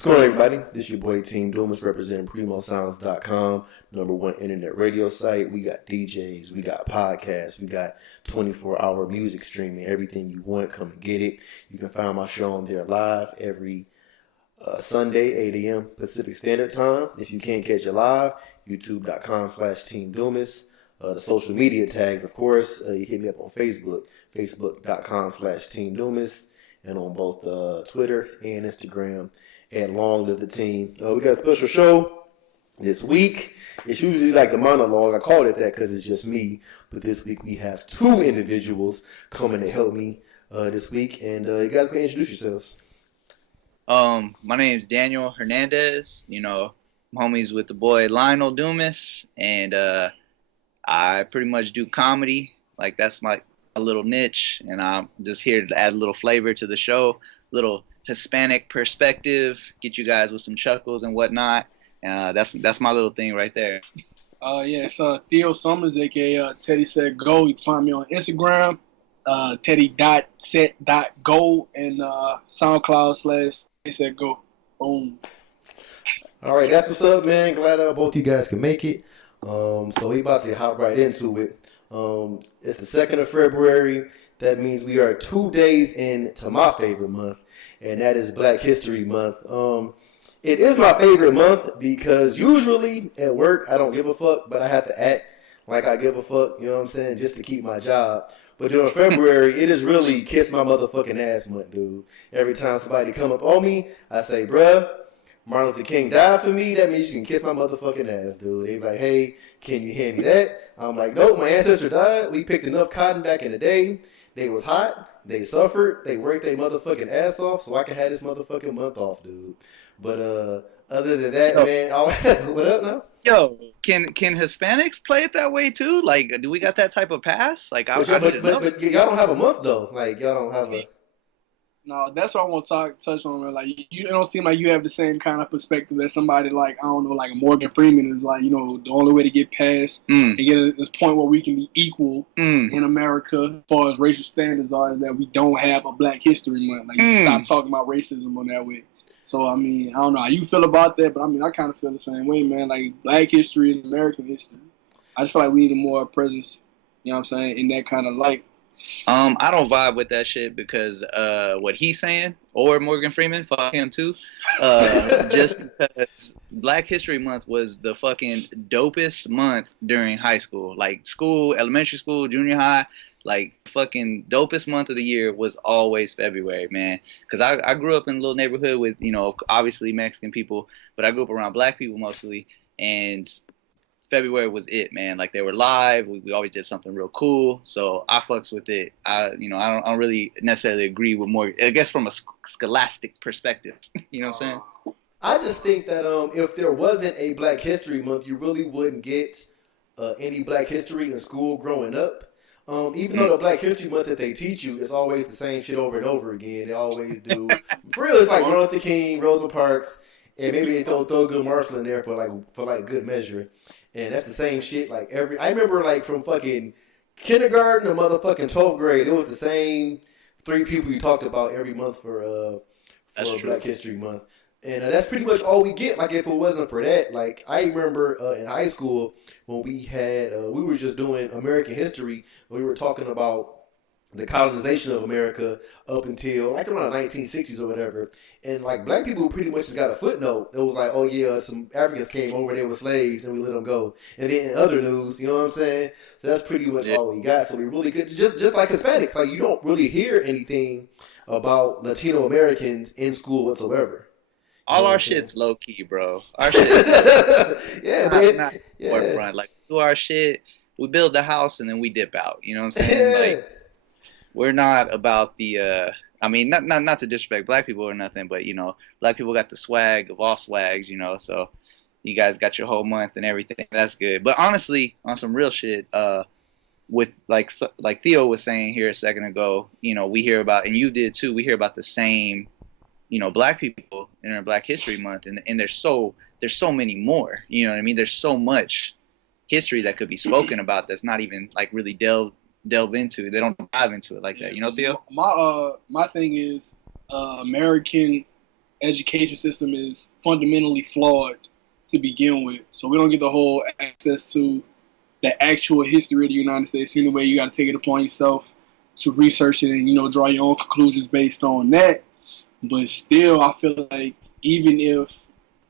What's going on, everybody? This is your boy Team Dumas representing PrimoSounds.com, #1 internet radio site. We got DJs, we got podcasts, we got 24-hour music streaming. Everything you want, come and get it. You can find my show on there live every Sunday, 8 a.m. Pacific Standard Time. If you can't catch it live, youtube.com/Team Dumas. The social media tags, of course, you hit me up on Facebook, facebook.com/Team Dumas, and on both Twitter and Instagram at Long Live the Team. We got a special show this week. It's usually like the monologue. I call it that because it's just me. But this week we have two individuals coming to help me this week. And you guys can introduce yourselves. My name's Daniel Hernandez. You know, I'm homies with the boy Lionel Dumas. And I pretty much do comedy. Like, that's my little niche. And I'm just here to add a little flavor to the show. Little Hispanic perspective, get you guys with some chuckles and whatnot. That's my little thing right there. It's Theo Summers, aka Teddy Said Go. You can find me on Instagram, Teddy.set.go, and SoundCloud/Teddy Said Go. Boom. All right, that's what's up, man. Glad both you guys can make it. So we about to hop right into it. It's the 2nd of February. That means we are 2 days into my favorite month, and that is Black History Month. It is my favorite month because usually at work I don't give a fuck, but I have to act like I give a fuck, you know what I'm saying, just to keep my job. But during February, it is really kiss my motherfucking ass month, dude. Every time somebody come up on me, I say, bruh, Martin Luther King died for me. That means you can kiss my motherfucking ass, dude. They be like, hey, can you hand me that? I'm like, nope, my ancestor died. We picked enough cotton back in the day. They was hot. They suffered. They worked their motherfucking ass off, so I can have this motherfucking month off, dude. But other than that, man, what up now? Yo, can Hispanics play it that way too? Like, do we got that type of pass? Like, but y'all don't have a month though. Like, y'all don't have a. No, that's what I want to touch on. Man. Like, you don't seem like you have the same kind of perspective that somebody like, I don't know, like Morgan Freeman is like, you know, the only way to get past and get to this point where we can be equal in America as far as racial standards are is that we don't have a Black History Month. Like, stop talking about racism on that way. So, I mean, I don't know how you feel about that, but I mean, I kind of feel the same way, man. Like, Black history is American history. I just feel like we need more presence, you know what I'm saying, in that kind of light. I don't vibe with that shit because what he's saying, or Morgan Freeman, fuck him too. Just because Black History Month was the fucking dopest month during high school. Like, school, elementary school, junior high, like, fucking dopest month of the year was always February, man. Because I grew up in a little neighborhood with, you know, obviously Mexican people, but I grew up around Black people mostly, and February was it, man. Like, they were live. We always did something real cool. So I fucks with it. I don't really necessarily agree with more, I guess, from a scholastic perspective. You know what I'm saying? I just think that if there wasn't a Black History Month, you really wouldn't get any Black history in school growing up. Even though the Black History Month that they teach you is always the same shit over and over again. They always do. For real, it's like Martin Luther King, Rosa Parks, and maybe they throw Good Marshall in there for good measure. And that's the same shit. Like I remember like from fucking kindergarten to motherfucking 12th grade, it was the same 3 people you talked about every month for Black History Month. And that's pretty much all we get. Like, if it wasn't for that, like, I remember in high school when we had, we were just doing American history. We were talking about the colonization of America up until, like, around the 1960s or whatever. And, like, Black people pretty much just got a footnote. It was like, oh, yeah, some Africans came over there with slaves and we let them go. And then in other news, you know what I'm saying? So that's pretty much all we got. So we really could, just like Hispanics, like, you don't really hear anything about Latino Americans in school whatsoever. All our shit's low key, bro. Our shit, not forefront. Like, we do our shit, we build the house, and then we dip out. You know what I'm saying? Like, we're not about the. I mean, not to disrespect Black people or nothing, but you know, Black people got the swag of all swags. You know, so you guys got your whole month and everything. That's good. But honestly, on some real shit, with like Theo was saying here a second ago, you know, we hear about, and you did too. We hear about the same, you know, Black people in our Black History Month, and there's so many more. You know what I mean? There's so much history that could be spoken about that's not even like really delve into. They don't dive into it like that. You know, Theo? My thing is American education system is fundamentally flawed to begin with. So we don't get the whole access to the actual history of the United States. Anyway, you got to take it upon yourself to research it and, you know, draw your own conclusions based on that. But still, I feel like even if,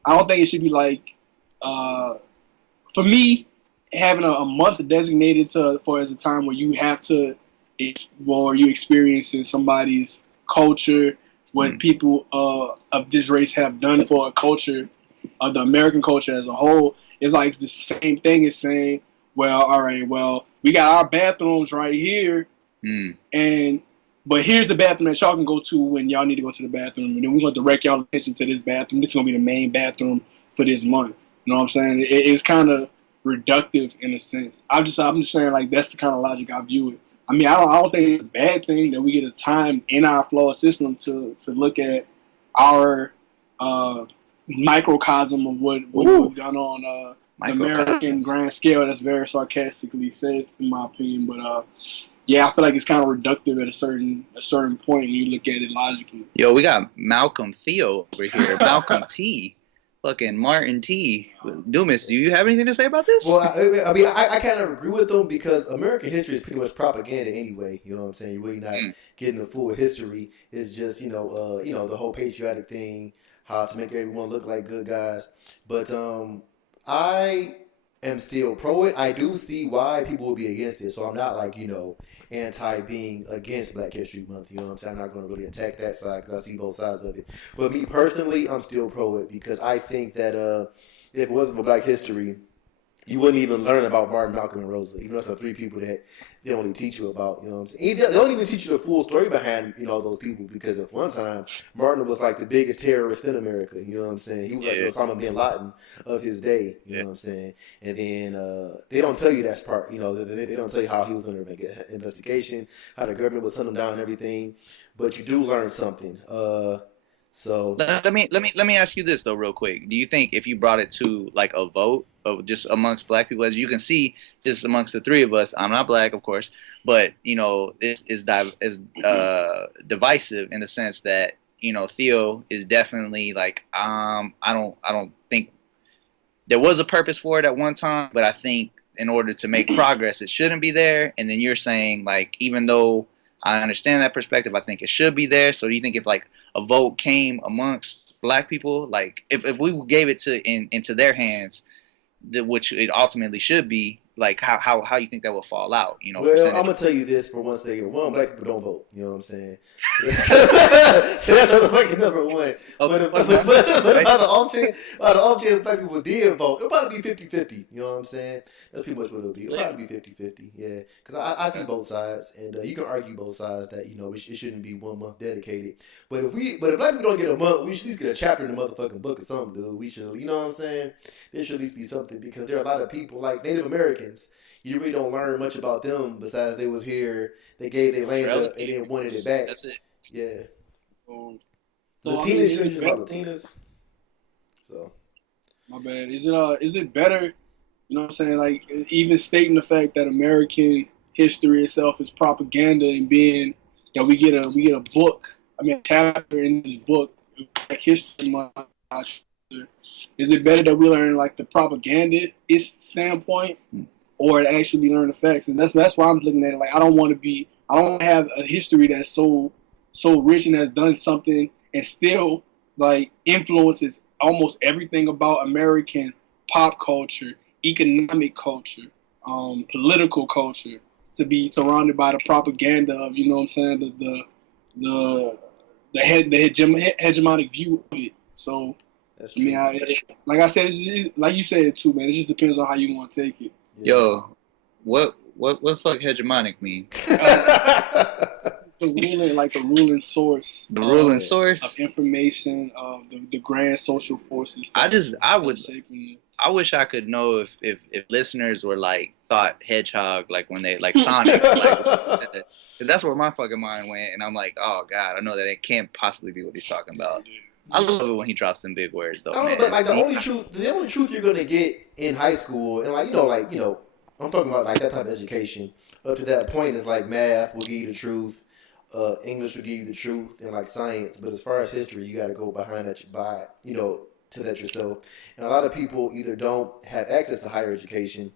I don't think it should be like, for me, having a month designated for as a time where you have to explore, you experiencing somebody's culture, what people of this race have done for a culture, of the American culture as a whole, it's like the same thing as saying, well, all right, well, we got our bathrooms right here, but here's the bathroom that y'all can go to when y'all need to go to the bathroom, and then we're going to direct y'all attention to this bathroom. This is going to be the main bathroom for this month. You know what I'm saying? It's kind of reductive in a sense. I'm just saying, like, that's the kind of logic I view it. I mean, I don't think it's a bad thing that we get a time in our flawed system to look at our microcosm of what we've done on the American grand scale. That's very sarcastically said, in my opinion. But yeah, I feel like it's kind of reductive at a certain point when you look at it logically. Yo, we got Malcolm Theo over here. Malcolm T. Fucking Martin T. Dumas, do you have anything to say about this? Well, I mean, I kind of agree with them because American history is pretty much propaganda anyway. You know what I'm saying? You're really not getting the full history. It's just, you know, the whole patriotic thing, how to make everyone look like good guys. But I am still pro it. I do see why people will be against it. So I'm not like, you know, anti being against Black History Month. You know what I'm saying? I'm not going to really attack that side because I see both sides of it. But me personally, I'm still pro it because I think that if it wasn't for Black History, you wouldn't even learn about Martin, Malcolm, and Rosa. Even though it's the three people that they only teach you about. You know what I'm saying? They don't even teach you the full story behind, you know, those people because at one time, Martin was like the biggest terrorist in America. You know what I'm saying? He was like Osama bin Laden of his day. You know what I'm saying? And then they don't tell you that part. You know, they don't tell you how he was under investigation, how the government was hunting him down and everything. But you do learn something. So let me ask you this though, real quick. Do you think if you brought it to like a vote of just amongst Black people, as you can see, just amongst the three of us, I'm not Black, of course, but you know, it is divisive in the sense that, you know, Theo is definitely like, I don't think there was a purpose for it at one time, but I think in order to make progress, it shouldn't be there. And then you're saying like, even though I understand that perspective, I think it should be there. So do you think if like a vote came amongst Black people, like if we gave it into their hands, which it ultimately should be, like how you think that will fall out? You know, well, I'm gonna tell you this for one second. One, Black people don't vote. You know what I'm saying? So that's fucking number one. But by the off chance Black people did vote, it'll probably be 50-50. You know what I'm saying? That's pretty much what it'll be. It'll probably be 50-50. Yeah, because I see both sides, and you can argue both sides that, you know, it shouldn't be 1 month dedicated. But if Black people don't get a month, we should at least get a chapter in the motherfucking book or something, dude. We should, you know what I'm saying? There should at least be something because there are a lot of people like Native Americans. You really don't learn much about them besides they was here, they gave their land up, and then wanted it back. That's it. Yeah. Latinas, you mentioned about Latinas. So. My bad. Is it better, you know what I'm saying, like even stating the fact that American history itself is propaganda and being that we get a book, I mean a chapter in this book, like history month, is it better that we learn like the propagandist standpoint or to actually learn the facts? And that's why I'm looking at it. Like I don't want to have a history that's so rich and has done something and still like influences almost everything about American pop culture, economic culture, political culture, to be surrounded by the propaganda of, you know what I'm saying, the hegemonic view of it. So that's I mean, like I said, like you said too, man. It just depends on how you want to take it. Yeah. Yo, what fuck hegemonic mean? The ruling source. The ruling source of information, of the grand social forces. I wish I could know if listeners were like thought hedgehog like when they like Sonic, like that's where my fucking mind went, and I'm like, oh god, I know that it can't possibly be what he's talking about. I love it when he drops some big words though. Man. But like the only truth you're gonna get in high school, and like you know, I'm talking about like that type of education. Up to that point is like math will give you the truth. English will give you the truth and like science, but as far as history, you got to go behind that to that yourself. And a lot of people either don't have access to higher education,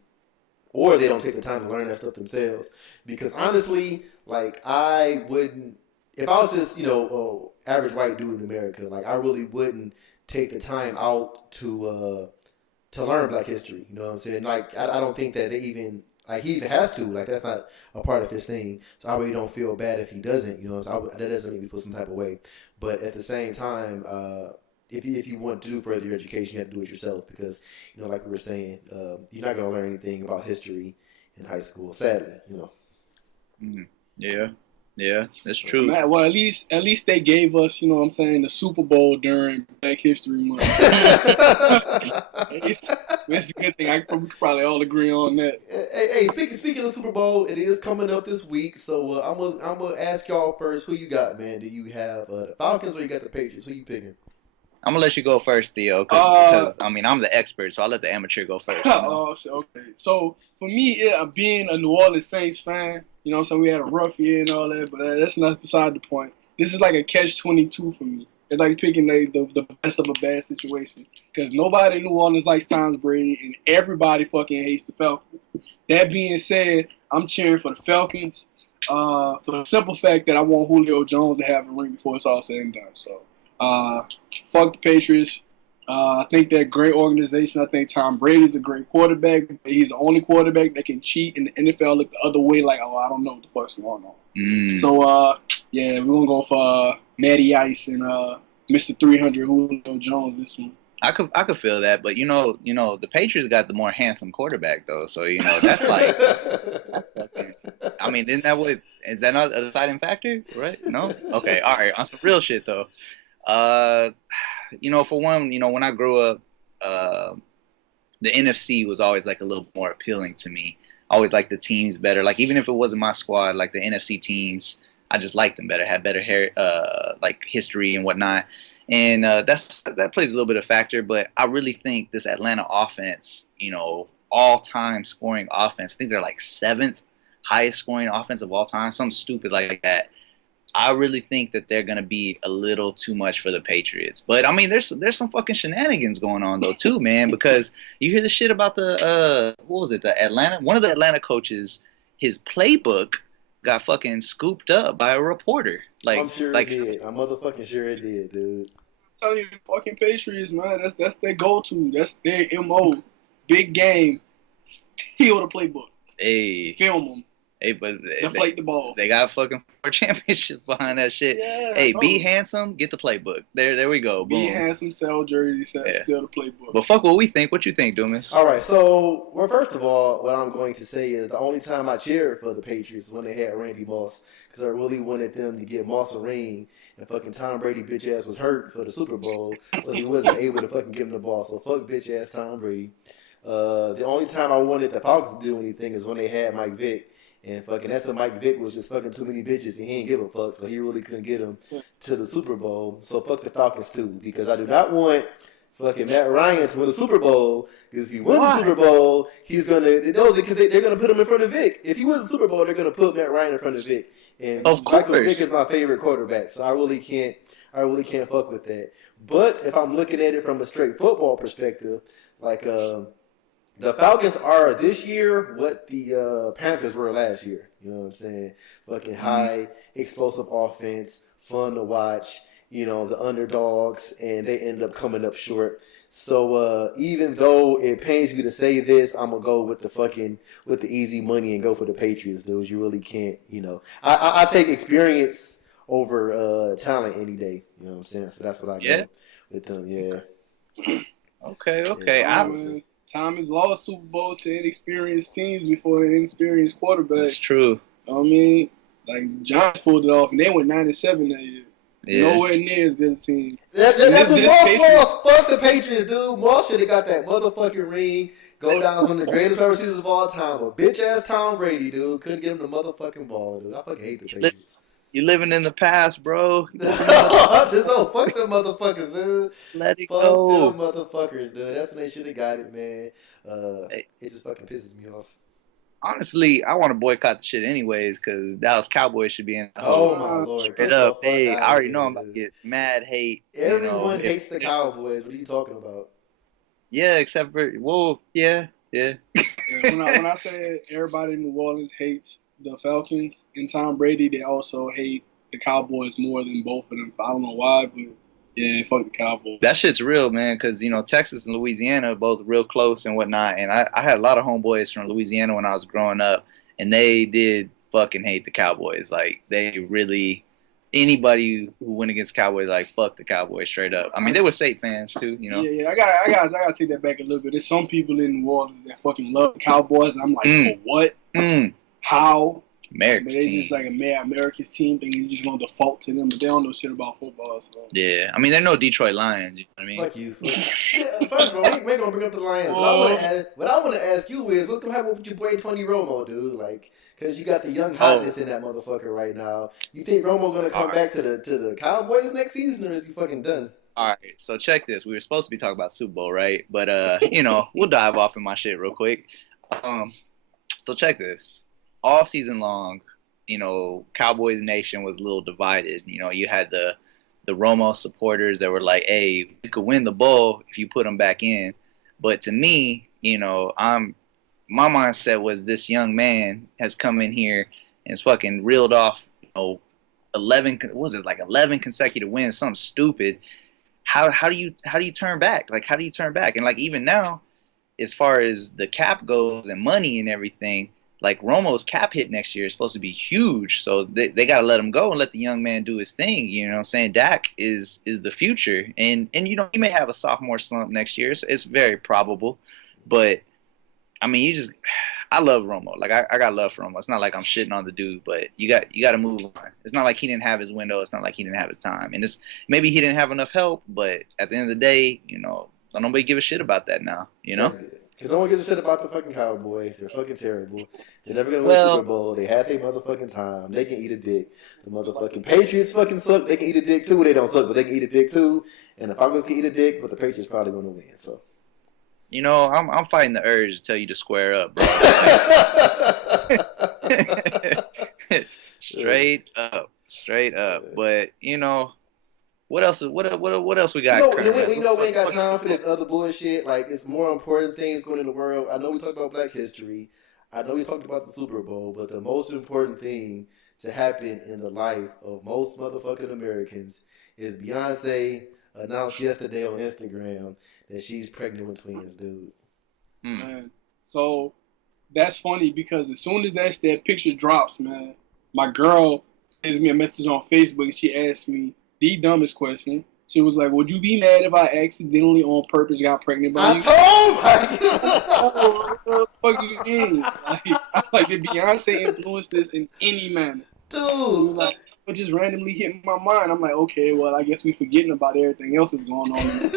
or they don't take the time to learn that stuff themselves. Because honestly, like I wouldn't, if I was just average white dude in America, like I really wouldn't take the time out to learn Black history. You know what I'm saying? Like I don't think that they even. Like, he even has to. Like, that's not a part of his thing. So I really don't feel bad if he doesn't. You know what I'm saying? That doesn't make me feel some type of way. But at the same time, if you want to do further your education, you have to do it yourself. Because, like we were saying, you're not going to learn anything about history in high school, sadly, Yeah, that's true. Man, well, at least they gave us, the Super Bowl during Black History Month. That's a good thing. We could probably all agree on that. Hey, speaking of Super Bowl, it is coming up this week, so I'm gonna ask y'all first, who you got, man? Do you have the Falcons or you got the Patriots? Who you picking? I'm gonna let you go first, Theo, because I'm the expert, so I'll let the amateur go first. Oh, okay. So for me, being a New Orleans Saints fan, so we had a rough year and all that, but that's not beside the point. This is like a catch-22 for me. It's like picking the best of a bad situation, because nobody in New Orleans likes Tom Brady, and everybody fucking hates the Falcons. That being said, I'm cheering for the Falcons for the simple fact that I want Julio Jones to have a ring before it's all said and done. So. Fuck the Patriots. I think they're a great organization. I think Tom Brady's a great quarterback. He's the only quarterback that can cheat in the NFL look the other way like, I don't know what the fuck's going on. So, we're going to go for Matty Ice and Mr. 300 Julio Jones this one. I could feel that, but the Patriots got the more handsome quarterback though, so that's like that's fucking. I mean, is that not a deciding factor, right? No, okay, all right. On some real shit though, for one, when I grew up, the NFC was always like a little more appealing to me. I always liked the teams better. Like even if it wasn't my squad, like the NFC teams, I just liked them better. Had better hair, like history and whatnot. And that plays a little bit of factor, but I really think this Atlanta offense, all-time scoring offense, I think they're like 7th highest scoring offense of all time, something stupid like that. I really think that they're going to be a little too much for the Patriots. But, I mean, there's some fucking shenanigans going on, though, too, man, because you hear the shit about one of the Atlanta coaches, his playbook got fucking scooped up by a reporter. Like, I'm sure it did. I'm motherfucking sure it did, dude. I'm telling you, the fucking Patriots, man, that's their go-to. That's their MO. Big game. Steal the playbook. Hey. Film them. Hey, but deflate the ball. They got fucking 4 championships behind that shit. Yeah, hey, be handsome, get the playbook. There we go. Boom. Be handsome, sell jerseys, steal the playbook. But fuck what we think. What you think, Dumas? All right, so first of all, what I'm going to say is the only time I cheered for the Patriots when they had Randy Moss, because I really wanted them to give Moss a ring, and fucking Tom Brady bitch ass was hurt for the Super Bowl, so he wasn't able to fucking give him the ball. So fuck bitch ass Tom Brady. The only time I wanted the Falcons to do anything is when they had Mike Vick. And fucking that's when Mike Vick was just fucking too many bitches and he didn't give a fuck, so he really couldn't get him to the Super Bowl. So fuck the Falcons too, because I do not want fucking Matt Ryan to win the Super Bowl, because if he wins the Super Bowl, he's gonna they're gonna put him in front of Vick. If he wins the Super Bowl, they're gonna put Matt Ryan in front of Vick. And Michael Vick is my favorite quarterback, so I really can't fuck with that. But if I'm looking at it from a straight football perspective, like the Falcons are this year what the Panthers were last year. You know what I'm saying? Fucking high, explosive offense, fun to watch. The underdogs, and they end up coming up short. So even though it pains me to say this, I'm gonna go with the easy money and go for the Patriots, dude. You really can't. I take experience over talent any day. You know what I'm saying? So that's what I go with them. Yeah. Okay. Yeah, Tom has lost Super Bowls to inexperienced teams before an inexperienced quarterback. That's true. I mean, like Giants pulled it off, and they went 9-7 that year. Yeah. Nowhere near as good a team. That's what Moss lost. Fuck the Patriots, dude. Moss should have got that motherfucking ring. Go down one of the greatest wide receivers of all time. But bitch ass Tom Brady, dude, couldn't get him the motherfucking ball, dude. I fucking hate the Patriots. You living in the past, bro. Just don't fuck them motherfuckers, dude. Let it fuck go. Them motherfuckers, dude. That's when they should have got it, man. It just fucking pisses me off. honestly, I want to boycott the shit anyways because Dallas Cowboys should be in the Oh whole. my lord! Straight Get the up, fuck hey, out I of already know here, I'm about to dude. get mad hate. Everyone hates the Cowboys. What are you talking about? Yeah, except for yeah. When I say everybody in New Orleans hates the Falcons and Tom Brady, they also hate the Cowboys more than both of them. I don't know why, but yeah, fuck the Cowboys. That shit's real, man, because, Texas and Louisiana are both real close and whatnot. And I had a lot of homeboys from Louisiana when I was growing up, and they did fucking hate the Cowboys. Like, they really, anybody who went against the Cowboys, like, fuck the Cowboys straight up. I mean, they were State fans, too, Yeah, I gotta take that back a little bit. There's some people in New Orleans that fucking love the Cowboys, and I'm like, for what? How? America's but they team. just like America's team thing. You just want to default to them, but they don't know shit about football. So. Yeah, I mean they're no Detroit Lions. You know what I mean? Fuck you. First of all, we ain't gonna bring up the Lions. What I want to ask you is, what's gonna happen with your boy Tony Romo, dude? Like, cause you got the young hotness in that motherfucker right now. You think Romo gonna come back to the Cowboys next season, or is he fucking done? All right, so check this. We were supposed to be talking about Super Bowl, right? But we'll dive off in my shit real quick. So check this. All season long, Cowboys Nation was a little divided. You had the Romo supporters that were like, "Hey, you could win the bowl if you put them back in." But to me, my mindset was this young man has come in here and has fucking reeled off, 11 consecutive wins, something stupid. How do you turn back? Like, how do you turn back? And like even now, as far as the cap goes and money and everything. Like, Romo's cap hit next year is supposed to be huge, so they got to let him go and let the young man do his thing. You know what I'm saying? Dak is the future. And he may have a sophomore slump next year. So it's very probable. But, I mean, I love Romo. Like, I got love for Romo. It's not like I'm shitting on the dude, but you got to move on. It's not like he didn't have his window. It's not like he didn't have his time. And maybe he didn't have enough help, but at the end of the day, don't nobody give a shit about that now, Because no one gives a shit about the fucking Cowboys. They're fucking terrible. They're never going to win the Super Bowl. They had their motherfucking time. They can eat a dick. The motherfucking Patriots fucking suck. They can eat a dick too. They don't suck, but they can eat a dick too. And the Falcons can eat a dick, but the Patriots probably going to win. So, I'm fighting the urge to tell you to square up, bro. Straight up. But, what else we got? We ain't got time for this other bullshit. Like, it's more important things going in the world. I know we talked about Black History. I know we talked about the Super Bowl, but the most important thing to happen in the life of most motherfucking Americans is Beyonce announced yesterday on Instagram that she's pregnant with twins, dude. Man, so that's funny because as soon as that picture drops, man, my girl sends me a message on Facebook and she asked me the dumbest question. She was like, "Would you be mad if I accidentally on purpose got pregnant by you?" I told what the fuck you mean? Like, did Beyonce influence this in any manner? Dude, like, it just randomly hit my mind. I'm like, okay, well, I guess we forgetting about everything else that's going on.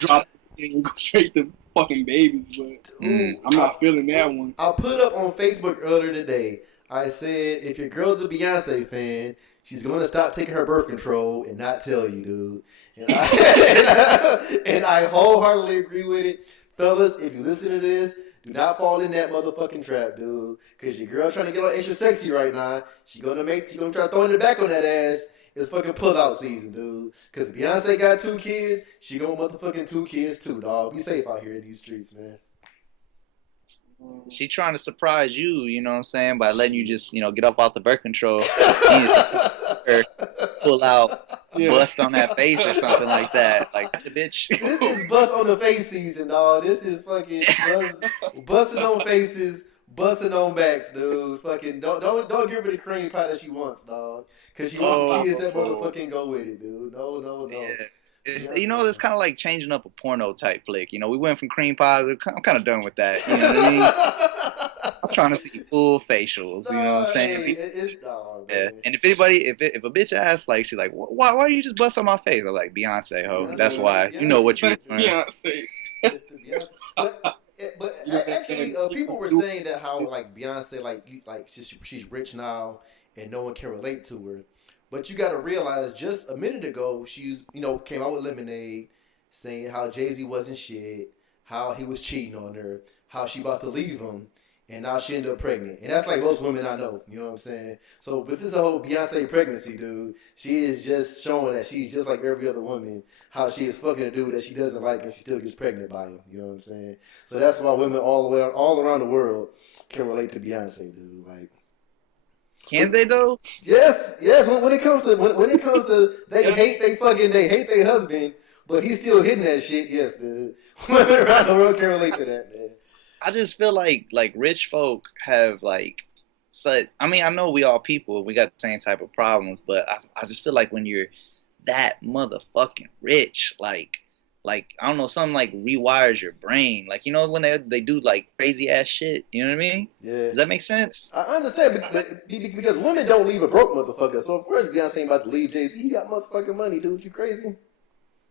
Drop it and go straight to fucking babies, but I'm not feeling that one. I put up on Facebook earlier today. I said, if your girl's a Beyonce fan, she's going to stop taking her birth control and not tell you, dude. And I wholeheartedly agree with it. Fellas, if you listen to this, do not fall in that motherfucking trap, dude. Because your girl trying to get all extra sexy right now. She gonna try throwing it back on that ass. It's fucking pull-out season, dude. Because Beyonce got 2 kids, she gonna motherfucking 2 kids too, dog. Be safe out here in these streets, man. She trying to surprise you, you know what I'm saying, by letting you just, get up off the birth control. Pull out, bust on that face or something like that. Like, that's a bitch. This is bust on the face season, dog. This is fucking busting on faces, busting on backs, dude. Fucking don't give her the cream pie that she wants, dog. Because she wants kids that motherfucking go with it, dude. No. Yeah. It's kind of like changing up a porno type flick. We went from cream pies. I'm kind of done with that. You know what I mean? I'm trying to see full facials. You know what I'm saying? And if a bitch asks, like, she's like, why you just bust on my face? I'm like, Beyonce, ho. That's why. You know what you're doing. Beyonce. But actually, people were saying that how like Beyonce, she's rich now and no one can relate to her. But you got to realize, just a minute ago, she's, came out with Lemonade, saying how Jay-Z wasn't shit, how he was cheating on her, how she about to leave him. and now she ended up pregnant. And that's like most women I know. You know what I'm saying? So, but this whole Beyonce pregnancy, dude, she is just showing that she's just like every other woman, how she is fucking a dude that she doesn't like and she still gets pregnant by him. You know what I'm saying? So that's why women all around the world can relate to Beyonce, dude. Like, can they though? Yes. When it comes to they hate their husband, but he's still hitting that shit. Yes, dude. Women around the world can relate to that, man. I just feel like rich folk have like such. I mean, I know we all people, we got the same type of problems, but I just feel like when you're that motherfucking rich, like I don't know, something like rewires your brain. Like, you know, when they do like crazy ass shit. You know what I mean? Yeah. Does that make sense? I understand, but because women don't leave a broke motherfucker. So of course Beyonce ain't about to leave Jay-Z. He got motherfucking money, dude. You crazy?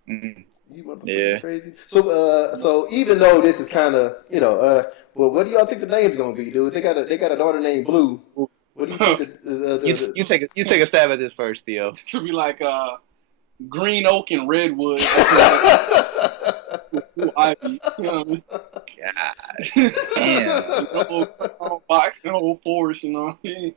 Mm-hmm. You motherfucking crazy. So even though this is kind of, well, what do y'all think the name's gonna be, dude? They got a daughter named Blue. What do you think? You take a stab at this first, Theo. It should be like Green Oak and Redwood. Ivy. You know what I mean? God damn. The whole box, the whole forest, you know what I mean?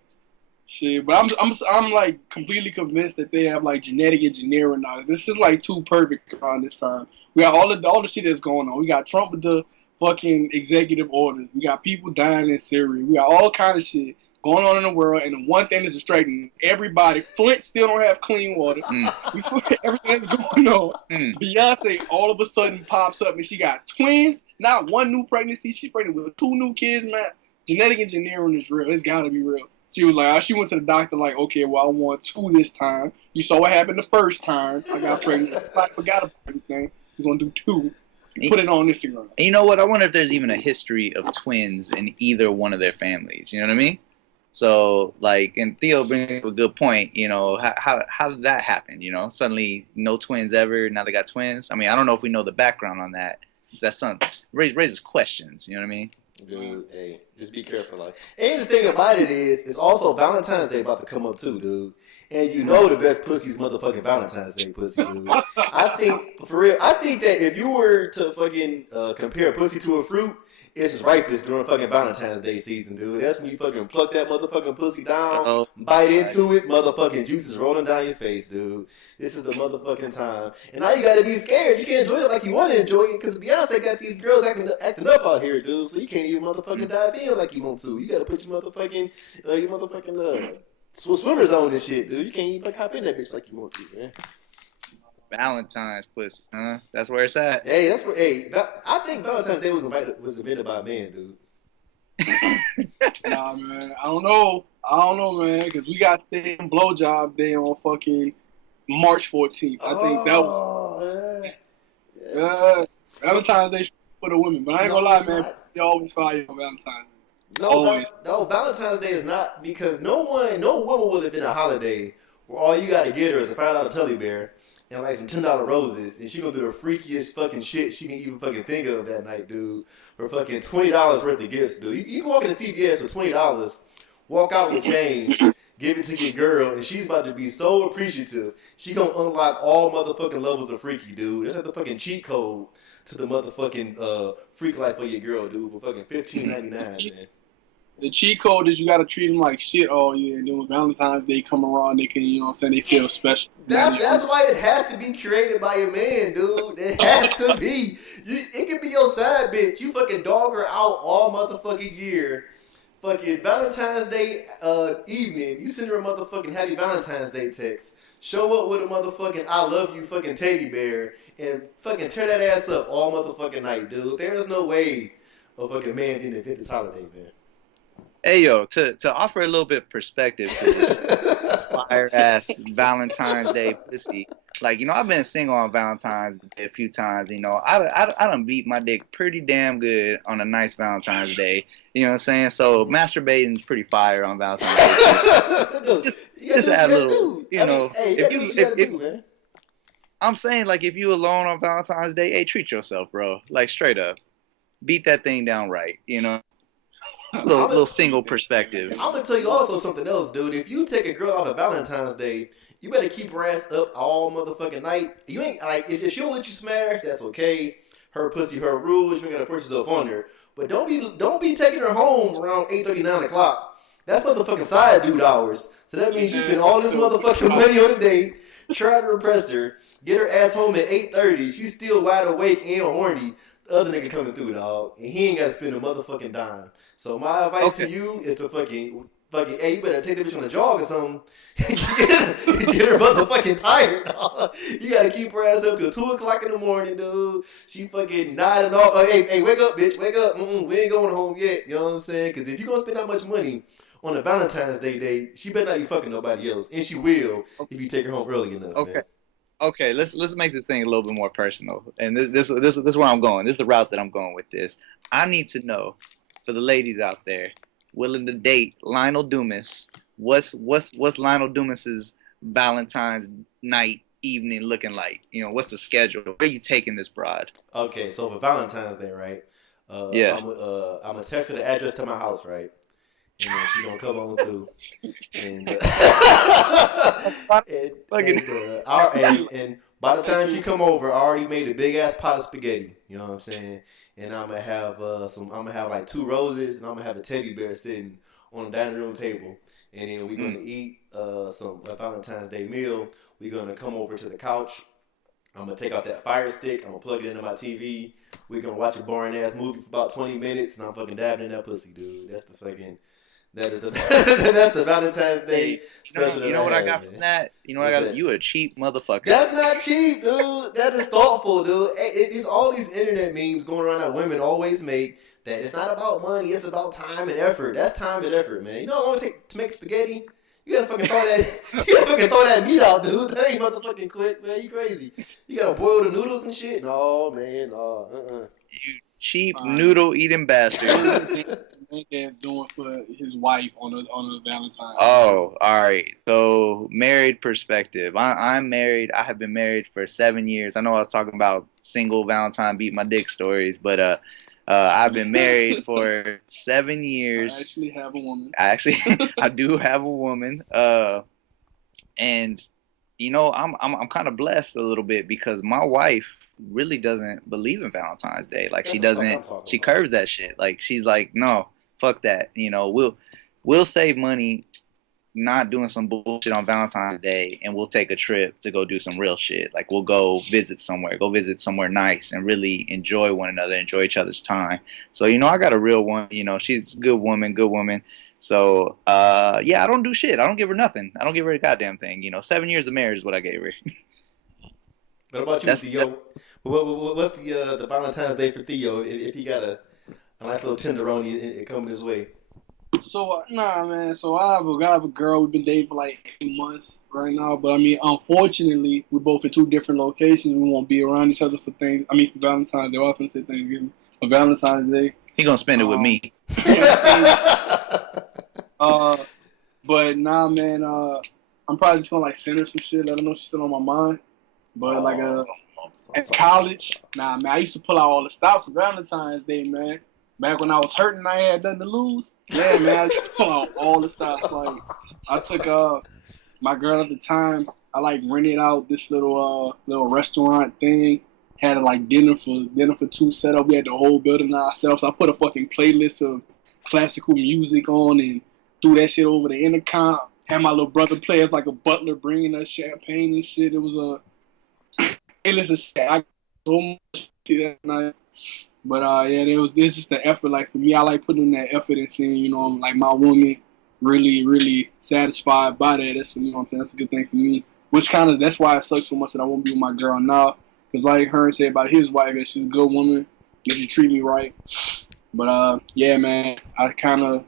Shit, but I'm like completely convinced that they have like genetic engineering now. This is like too perfect around this time. We got all the shit that's going on. We got Trump with the fucking executive orders. We got people dying in Syria. We got all kind of shit going on in the world, and the one thing that's distracting everybody. Flint still don't have clean water. Everything that's going on. Beyonce all of a sudden pops up and she got twins. Not one new pregnancy. She's pregnant with 2 new kids, man. Genetic engineering is real. It's gotta be real. She was like, she went to the doctor like, okay, well, I want 2 this time. You saw what happened the first time. I got pregnant. I forgot about everything. We're going to do 2. Put it on Instagram. And you know what? I wonder if there's even a history of twins in either one of their families. You know what I mean? So, like, and Theo brings up a good point. You know, how did that happen? You know, suddenly no twins ever. Now they got twins. I mean, I don't know if we know the background on that. That's something raises questions. You know what I mean? Dude, hey, just be careful. Like, and the thing about it is, it's also Valentine's Day about to come up too, dude. And you know the best pussy's motherfucking Valentine's Day pussy, dude. I think, for real, that if you were to fucking compare a pussy to a fruit, it's its ripest during fucking Valentine's Day season, dude. That's when you fucking pluck that motherfucking pussy down, bite into it, motherfucking juices rolling down your face, dude. This is the motherfucking time. And now you gotta be scared. You can't enjoy it like you want to enjoy it because Beyonce got these girls acting up out here, dude. So you can't even motherfucking dive in like you want to. You gotta put your motherfucking swimmers on and shit, dude. You can't even hop in that bitch like you want to, man. Valentine's pussy, huh? That's where it's at. Hey, that's where. Hey, I think Valentine's Day was invented by a man, dude. Nah, man. I don't know, man, because we got the blowjob day on fucking March 14th. I think that was. Yeah. Valentine's Day for the women, but I ain't gonna lie, man. They always fire on Valentine's Day. No, Valentine's Day is not, because no woman would have been a holiday where all you got to get her is a $5 teddy bear and like some $10 roses, and she gonna do the freakiest fucking shit she can even fucking think of that night, dude. For fucking $20 worth of gifts, dude. You can walk into CVS with $20, walk out with change, give it to your girl, and she's about to be so appreciative. She gonna unlock all motherfucking levels of freaky, dude. That's like the fucking cheat code to the motherfucking freak life for your girl, dude. For fucking $15.99, man. The cheat code is you gotta treat them like shit all year, and then when Valentine's Day come around, they can, you know what I'm saying, they feel special. That's why it has to be created by a man, dude. It has to be. It can be your side bitch. You fucking dog her out all motherfucking year. Fucking Valentine's Day evening, you send her a motherfucking Happy Valentine's Day text. Show up with a motherfucking I love you fucking teddy bear and fucking tear that ass up all motherfucking night, dude. There's no way a fucking man didn't invent this holiday, man. Hey, yo, to offer a little bit of perspective to this fire-ass Valentine's Day pussy, like, you know, I've been single on Valentine's Day a few times, you know. I done beat my dick pretty damn good on a nice Valentine's Day, you know what I'm saying? So, masturbating's pretty fire on Valentine's Day. just add a little, you know, I'm saying, like, if you alone on Valentine's Day, hey, treat yourself, bro. Like, straight up. Beat that thing down right, you know? Little single perspective. I'm gonna tell you also something else, dude. If you take a girl off of Valentine's Day, you better keep her ass up all motherfucking night. You ain't like if she don't let you smash, that's okay. her pussy, her rules. You ain't gotta push yourself on her. But don't be taking her home around 8:30, 9 o'clock. That's motherfucking side dude hours. So that means you spend all this motherfucking money on a date, trying to impress her, get her ass home at 8:30. She's still wide awake and horny. The other nigga coming through, dog, and he ain't got to spend a motherfucking dime. So my advice to you is to fucking, hey, you better take that bitch on a jog or something. get her motherfucking tired, dog. You gotta keep her ass up till 2 o'clock in the morning, dude. She fucking nodding off. Hey, wake up, bitch, wake up. We ain't going home yet. You know what I'm saying? Because if you're gonna spend that much money on a Valentine's Day date, she better not be fucking nobody else, and she will if you take her home early enough. Okay. Man. Okay, let's make this thing a little bit more personal. And this is where I'm going. This is the route that I'm going with this. I need to know, for the ladies out there willing to date Lionel Dumas, what's Lionel Dumas's Valentine's night evening looking like? You know, what's the schedule? Where are you taking this broad? Okay, so for Valentine's Day, right? Yeah. I'm gonna text her the address to my house, right? And then she gonna come on through. And and by the time she come over, I already made a big ass pot of spaghetti. You know what I'm saying? And I'm gonna have like 2 roses, and I'm gonna have a teddy bear sitting on the dining room table. And then we're gonna eat a Valentine's Day meal. We're gonna come over to the couch. I'm gonna take out that Fire Stick. I'm gonna plug it into my TV. We're gonna watch a boring ass movie for about 20 minutes, and I'm fucking dabbing in that pussy, dude. That's the Valentine's Day. You know what I got from that? You know what I got? You a cheap motherfucker. That's not cheap, dude. That is thoughtful, dude. It's all these internet memes going around that women always make. That it's not about money, it's about time and effort. That's time and effort, man. You know how long it take to make spaghetti? You gotta fucking throw that meat out, dude. That ain't motherfucking quick, man. You crazy. You gotta boil the noodles and shit? No, man. You cheap noodle eating bastard. Hernandez doing for his wife on a Valentine. Oh, all right. So married perspective. I'm married. I have been married for 7 years. I know I was talking about single Valentine beat my dick stories, but I've been married for 7 years. I actually have a woman. I do have a woman. And you know, I'm kind of blessed a little bit because my wife really doesn't believe in Valentine's Day. Like she curves that shit. Like she's like, no, fuck that. You know, we'll save money not doing some bullshit on Valentine's Day, and we'll take a trip to go do some real shit. Like we'll go visit somewhere nice and really enjoy one another, enjoy each other's time. So, you know, I got a real one, you know, she's a good woman. So, yeah, I don't do shit. I don't give her nothing. I don't give her a goddamn thing. You know, 7 years of marriage is what I gave her. What about you, Theo? What's the Valentine's Day for Theo if he got a nice little tenderoni coming his way? So, nah, man. So I have a girl. We've been dating for like 8 months right now. But, I mean, unfortunately, we're both in 2 different locations. We won't be around each other for things. I mean, for Valentine's Day. I often say Thanksgiving. For Valentine's Day. He gonna spend it with me. But, nah, man. I'm probably just gonna, like, send her some shit. Let her know she's still on my mind. But, at college, nah, man. I used to pull out all the stops for Valentine's Day, man. Back when I was hurting, I had nothing to lose. Yeah, man, I just pull out all the stops. Like, I took my girl at the time. I like rented out this little restaurant thing. Had like dinner for 2 set up. We had the whole building ourselves. So I put a fucking playlist of classical music on and threw that shit over the intercom. Had my little brother play as like a butler, bringing us champagne and shit. It was playlist of shit. I got so much that night. But yeah, this is the effort. Like for me, I like putting in that effort and seeing, you know, like my woman really, really satisfied by that. That's, you know what I'm saying, that's a good thing for me. Which that's why it sucks so much that I won't be with my girl now. Cause like Hearn said about his wife, that she's a good woman, that she treat me right. But yeah, man, I'm kind of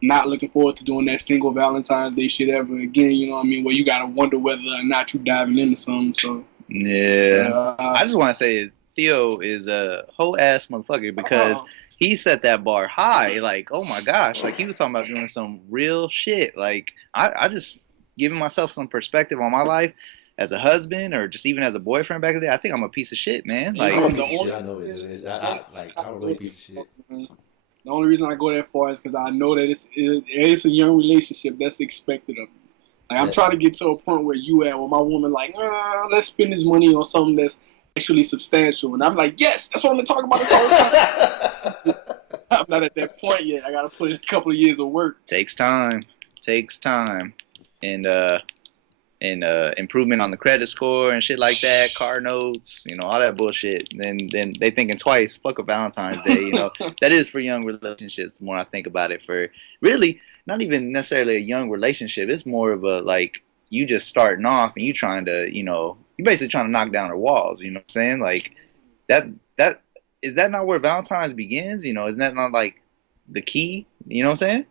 not looking forward to doing that single Valentine's Day shit ever again. You know what I mean? Where you gotta wonder whether or not you diving into something. So yeah, I just want to say Theo is a whole ass motherfucker because he set that bar high. Like, oh my gosh, like he was talking about doing some real shit. Like I just giving myself some perspective on my life as a husband or just even as a boyfriend back in the day. I think I'm a piece of shit, man. Like, I'm a piece of shit. I know it is. I'm a real piece of shit. The only reason I go that far is because I know that it's a young relationship that's expected of me. Like, I'm trying to get to a point where you at, where my woman like, let's spend this money on something that's actually substantial. And I'm like, yes, that's what I'm talking about this whole time. I'm not at that point yet. I got to put in a couple of years of work. Takes time. And improvement on the credit score and shit like that, car notes, all that bullshit. Then they thinking twice. Fuck a Valentine's Day, That is for young relationships. The more I think about it, for really not even necessarily a young relationship. It's more of a like you just starting off and you trying to, you basically trying to knock down her walls. You know what I'm saying? Like that is that not where Valentine's begins? Isn't that not like the key? You know what I'm saying?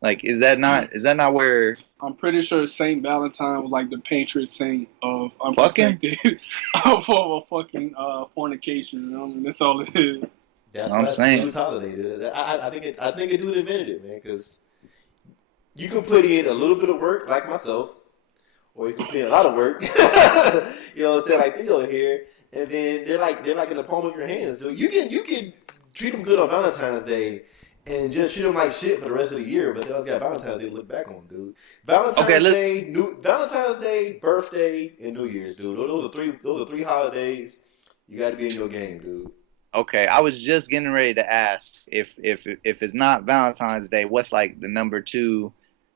Like, is that not where? I'm pretty sure Saint Valentine was like the patron saint of unprotected, of fucking fornication. That's all it is. That's what I'm saying. It's holiday. I think a dude invented it, man, because you can put in a little bit of work, like myself, or you can put in a lot of work. You know what I'm saying, like Theo here, and then they're like in the palm of your hands, dude. You can treat them good on Valentine's Day. And just treat them like shit for the rest of the year, but they always got Valentine's Day to look back on, dude. Valentine's Day, birthday, and New Year's, dude. Those are three holidays. You got to be in your game, dude. Okay, I was just getting ready to ask if it's not Valentine's Day, what's like the number two?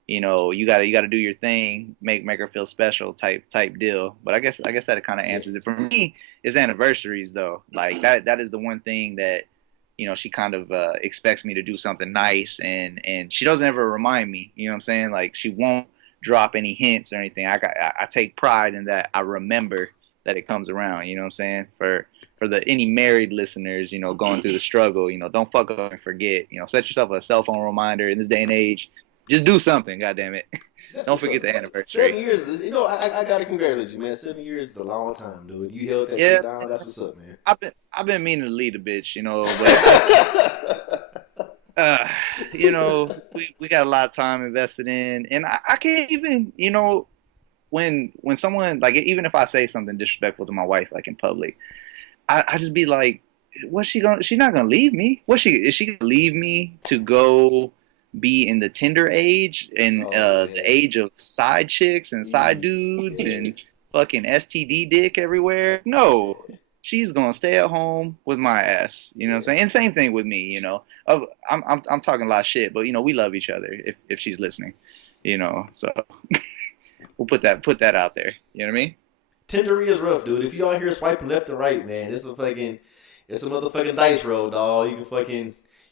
You gotta do your thing, make her feel special type deal. But I guess that kind of answers it. For me, it's anniversaries though. Like that is the one thing that. She kind of expects me to do something nice, and she doesn't ever remind me. You know what I'm saying? Like she won't drop any hints or anything. I take pride in that. I remember that it comes around. You know what I'm saying? For any married listeners, going through the struggle, don't fuck up and forget. Set yourself a cell phone reminder in this day and age. Just do something. God damn it. Don't forget the anniversary. 7 years is, I gotta congratulate you, man. 7 years is a long time, dude. You held that shit down. That's what's up, man. I've been meaning to lead a bitch, but we got a lot of time invested in, and I can't even, when someone like, even if I say something disrespectful to my wife, like in public, I just be like, she's not gonna leave me. Is she gonna leave me to go be in the Tinder age and the age of side chicks and side dudes and fucking STD dick everywhere? No, she's gonna stay at home with my ass. You know what I'm saying? And same thing with me. I'm talking a lot of shit, but we love each other if she's listening. So we'll put that out there. You know what I mean? Tinder is rough, dude. If you out here swiping left and right, man, it's a motherfucking dice roll, dog.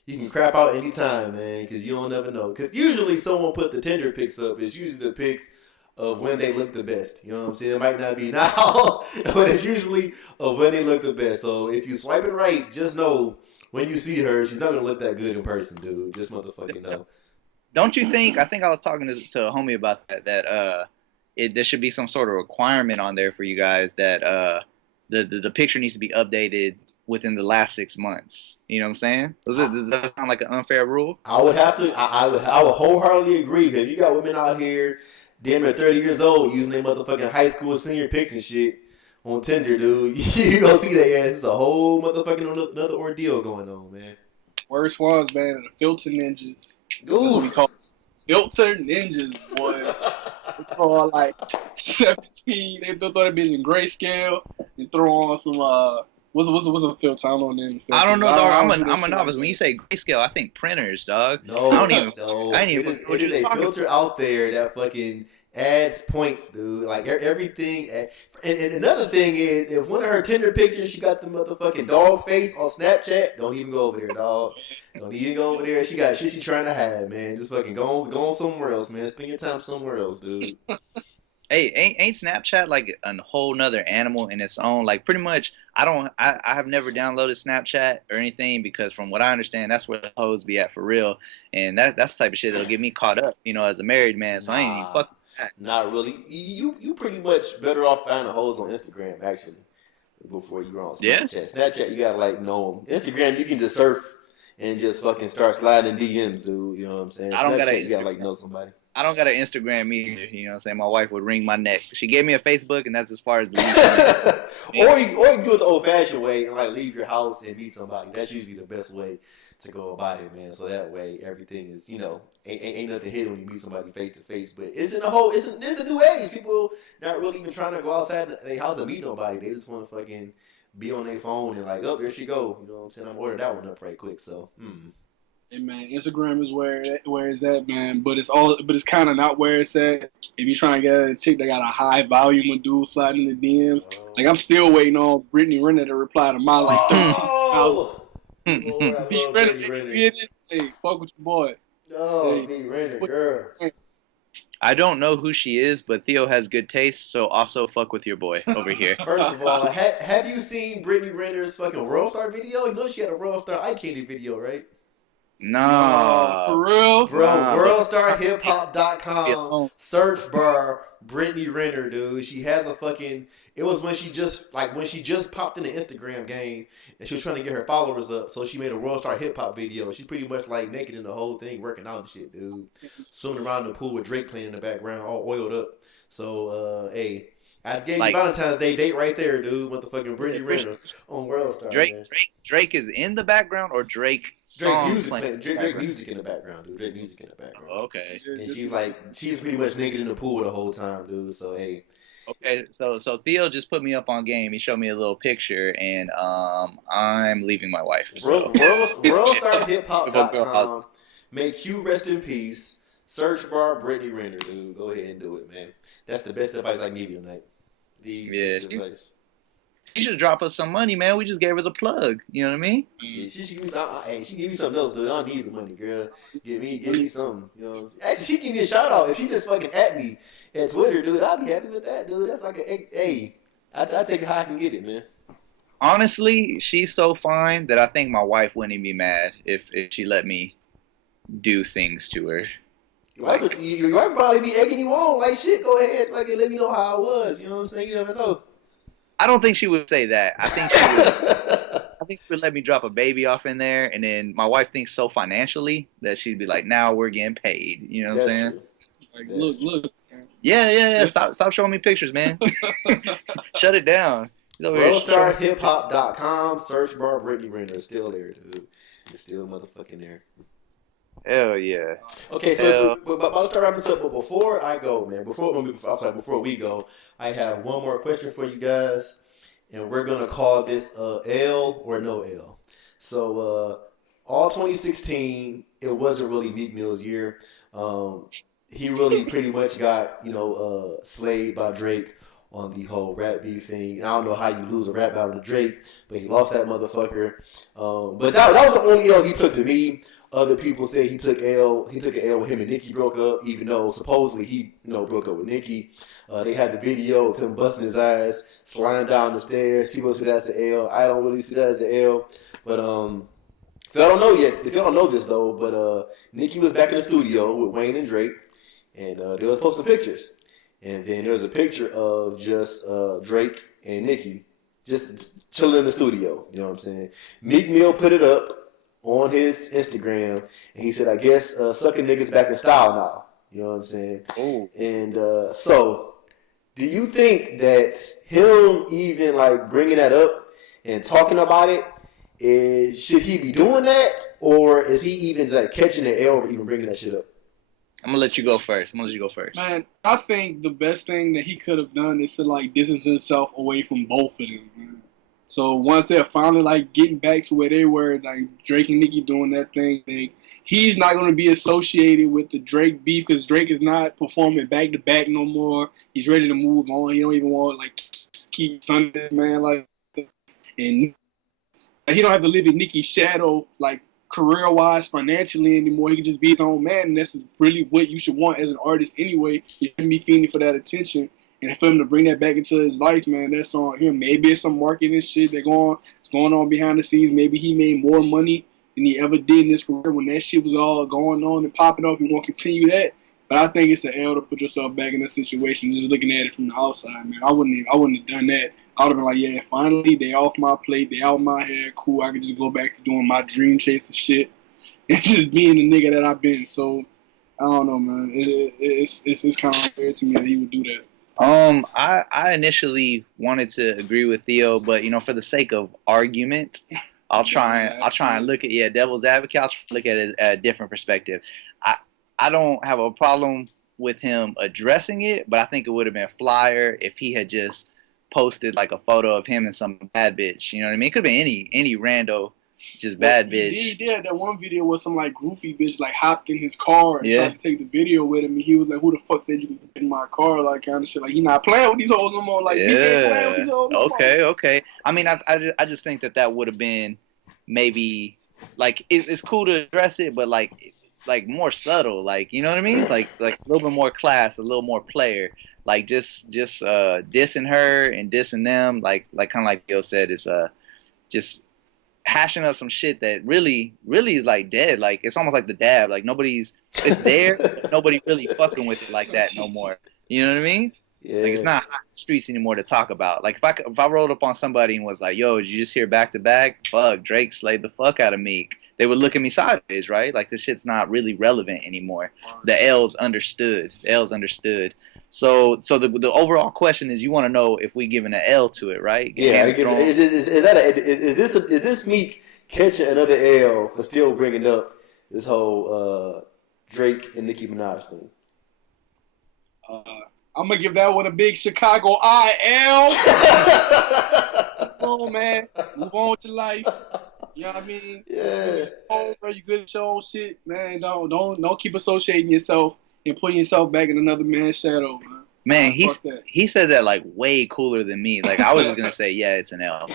You can crap out anytime, man, because you don't never know. Because usually someone put the Tinder pics up. It's usually the pics of when they look the best. You know what I'm saying? It might not be now, but it's usually of when they look the best. So if you swipe it right, just know when you see her, she's not going to look that good in person, dude. Just motherfucking know. Don't you think? I think I was talking to a homie about that there should be some sort of requirement on there for you guys that the picture needs to be updated within the last 6 months. You know what I'm saying? Does that sound like an unfair rule? I would wholeheartedly agree, because you got women out here damn near 30 years old using their motherfucking high school senior pics and shit on Tinder, dude. You gonna see their ass. It's a whole motherfucking another ordeal going on, man. Worst ones, man, the filter ninjas. Ooh. We call filter ninjas, boy. They call like 17. They throw that bitch in grayscale and throw on some What's a filter? I don't know, dog. I'm a novice. When you say grayscale, I think printers, dog. No, I don't even. No. I ain't even. It is a filter out there that fucking adds points, dude. Like everything. And another thing is, if one of her Tinder pictures, she got the motherfucking dog face on Snapchat, don't even go over there, dog. Don't even go over there. She got shit she trying to hide, man. Just fucking go on somewhere else, man. Spend your time somewhere else, dude. Hey, ain't Snapchat like a whole nother animal in its own? Like, pretty much, I have never downloaded Snapchat or anything, because from what I understand, that's where the hoes be at for real, and that's the type of shit that'll get me caught up, as a married man. So I ain't even fucking that. Not really. You pretty much better off finding hoes on Instagram, actually, before you're on Snapchat. Yeah? Snapchat, you gotta know them. Instagram, you can just surf and just fucking start sliding DMs, dude. You know what I'm saying? I don't gotta. You gotta know somebody. I don't got an Instagram either, you know what I'm saying? My wife would wring my neck. She gave me a Facebook, and that's as far as the Or you do it the old-fashioned way and, leave your house and meet somebody. That's usually the best way to go about it, man. So that way everything is, ain't nothing hidden when you meet somebody face to face. But it's a new age. People not really even trying to go outside their house and meet nobody. They just want to fucking be on their phone and like, oh, there she go. You know what I'm saying? I'm ordered that one up right quick. So, Hey man, Instagram is where it's at, man. But it's kind of not where it's at. If you're trying to get a chick that got a high volume of dudes sliding in the DMs, like I'm still waiting on Brittany Renner to reply to my like 13,000. B Renner, hey, fuck with your boy. Oh, B Renner, girl. I don't know who she is, but Theo has good taste, so also fuck with your boy over here. First of all, have you seen Brittany Renner's fucking World Star video? You know she had a World Star eye candy video, right? Nah. For real? Bro, WorldStarHipHop.com search bar Brittany Renner, dude. She has a fucking... It was when she just popped in the Instagram game and she was trying to get her followers up, so she made a World Star Hip Hop video. She's pretty much like naked in the whole thing, working out and shit, dude. Swimming around the pool with Drake playing in the background, all oiled up. So, hey, I just gave you Valentine's Day date right there, dude. With the fucking Brittany Renner on World Star. Drake is in the background, or Drake music playing? Drake music in the background, dude. Drake music in the background. Oh, okay. And she's pretty much naked in the pool the whole time, dude. So hey. Okay, so Theo just put me up on game. He showed me a little picture, and I'm leaving my wife. So. WorldStarHipHop.com. Make Q rest in peace. Search bar Brittany Renner, dude. Go ahead and do it, man. That's the best advice I can give you tonight. She should drop us some money, man. We just gave her the plug. You know what I mean? She should give me some. Hey, she give me something else, dude. I don't need the money, girl. Give me something. You know. Actually, she give me a shout out if she just fucking at me at Twitter, dude. I'll be happy with that, dude. That's like I take it how I can get it, man. Honestly, she's so fine that I think my wife wouldn't even be mad if she let me do things to her. Your wife probably be egging you on like shit. Go ahead, like let me know how it was. You know what I'm saying? You never know. I don't think she would say that. I think she would let me drop a baby off in there, and then my wife thinks so financially that she'd be like, "Now we're getting paid." You know what I'm saying? True. Like, look. Yeah. Stop showing me pictures, man. Shut it down. WorldStarHipHop.com. Search bar Brittany Renner. It's still there, dude. It's still motherfucking there. Hell yeah. Okay, so but I'll start wrapping this up. But before I go, man, before we go, I have one more question for you guys, and we're gonna call this L or no L. So all 2016, it wasn't really Meek Mill's year. He really pretty much got slayed by Drake on the whole rap beef thing. And I don't know how you lose a rap battle to Drake, but he lost that motherfucker. But that was the only L he took to me. Other people say he took an L when him and Nicki broke up, even though supposedly he broke up with Nicki. They had the video of him busting his ass, sliding down the stairs. People say that's an L. I don't really see that as an L. But if y'all don't know this though, but Nicki was back in the studio with Wayne and Drake, and they was posting pictures. And then there was a picture of just Drake and Nicki just chilling in the studio. You know what I'm saying? Meek Mill put it up on his Instagram, and he said, I guess sucking niggas back in style now. You know what I'm saying? Ooh. And so, do you think that him even like bringing that up and talking about it, should he be doing that, or is he even like catching the L or even bringing that shit up? I'm gonna let you go first. Man, I think the best thing that he could have done is to like distance himself away from both of them, man. So once they're finally like getting back to where they were, like Drake and Nicki doing that thing, he's not going to be associated with the Drake beef because Drake is not performing back to back no more. He's ready to move on. He don't even want like keep Sunday, man, like, and he don't have to live in Nicki's shadow like career wise, financially anymore. He can just be his own man, and that's really what you should want as an artist anyway. You shouldn't be fiending for that attention. And for him to bring that back into his life, man, that's on him. Maybe it's some marketing shit that's going on behind the scenes. Maybe he made more money than he ever did in his career when that shit was all going on and popping off. He won't continue that. But I think it's an L to put yourself back in that situation. Just looking at it from the outside, man. I wouldn't have done that. I would have been like, yeah, finally they off my plate, they out my head. Cool, I can just go back to doing my dream chasing shit and just being the nigga that I've been. So I don't know, man. It's kind of unfair to me that he would do that. I initially wanted to agree with Theo, but for the sake of argument, I'll try and look at devil's advocate. I'll try to look at it at a different perspective. I don't have a problem with him addressing it, but I think it would have been flyer if he had just posted like a photo of him and some bad bitch. You know what I mean? It could have been any rando, just bad bitch. He did that one video where some like groupie bitch like hopped in his car and tried to take the video with him, and he was like, "Who the fuck said you could get in my car?" Like kind of shit. Like, he not playing with these hoes no more. Like, he ain't playing with these hoes no more. Okay. I mean, I just think that would have been maybe like it's cool to address it, but like more subtle, like, you know what I mean? Like a little bit more class, a little more player. Like just dissing her and dissing them, like kind of like Bill said, is just hashing up some shit that really is like dead. Like it's almost like the dab. Like it's there, but nobody really fucking with it like that no more. You know what I mean? Yeah. Like it's not hot streets anymore to talk about. Like if I rolled up on somebody and was like, "Yo, did you just hear back to back? Fuck, Drake slayed the fuck out of Meek." They would look at me sideways, right? Like this shit's not really relevant anymore. The L's understood. So the overall question is, you want to know if we giving an L to it, right? Yeah. Is this Meek catching another L for still bringing up this whole Drake and Nicki Minaj thing? I'm gonna give that one a big Chicago IL. Come on, man. Move on with your life. You know what I mean? Yeah. You good at your own shit, man. Don't keep associating yourself and putting yourself back in another man's shadow, man. Man, he said that like way cooler than me. Like I was just gonna say, yeah, it's an L.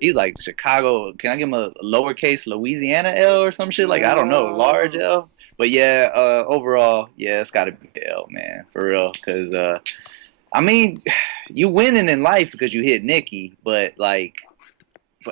He's like, Chicago. Can I give him a lowercase Louisiana L or some shit? Like, I don't know, large L. But yeah, overall, yeah, it's got to be L, man, for real. Because I mean, you winning in life because you hit Nicki, but like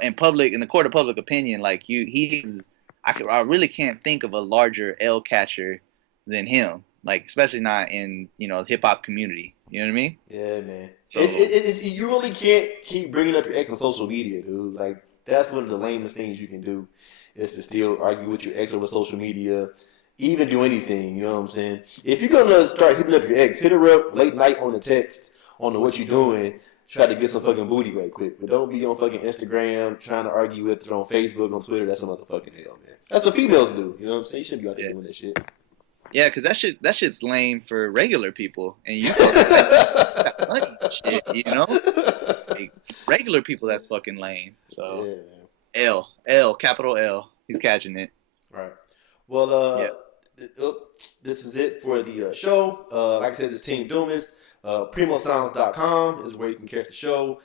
in the court of public opinion, like I really can't think of a larger L catcher than him. Like, especially not in, hip hop community. You know what I mean? Yeah, man. So you really can't keep bringing up your ex on social media, dude. Like, that's one of the lamest things you can do, is to still argue with your ex over social media, even do anything. You know what I'm saying? If you're gonna start hitting up your ex, hit her up late night on the text on the what you doing. Try to get some fucking booty right quick, but don't be on fucking Instagram trying to argue with her on Facebook, on Twitter. That's a motherfucking hell, man. That's what females do. You know what I'm saying? You shouldn't be out there doing that shit. Yeah, because that shit's lame for regular people, and you got money and shit, Like, regular people, that's fucking lame. So yeah, L, capital L. He's catching it. Right. Well, this is it for the show. Like I said, it's Team Doomis. PrimoSounds.com is where you can catch the show.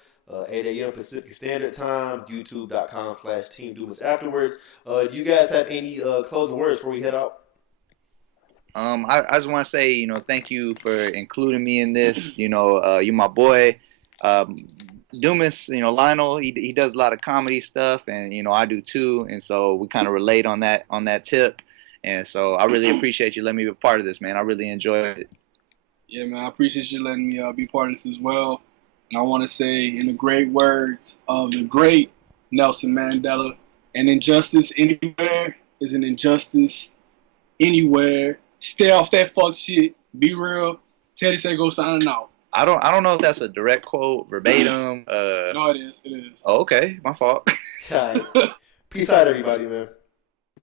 8 a.m. Pacific Standard Time. YouTube.com/Team Doomis afterwards. Do you guys have any closing words before we head out? I just want to say, thank you for including me in this. You my boy. Doomis, Lionel, he does a lot of comedy stuff, and, I do too. And so we kind of relate on that tip. And so I really appreciate you letting me be a part of this, man. I really enjoyed it. Yeah, man, I appreciate you letting me be part of this as well. And I want to say, in the great words of the great Nelson Mandela, an injustice anywhere is an injustice anywhere. Stay off that fuck shit. Be real. Teddy Sago signing out. I don't know if that's a direct quote, verbatim. No, it is. Oh, okay. My fault. Peace out, everybody, man.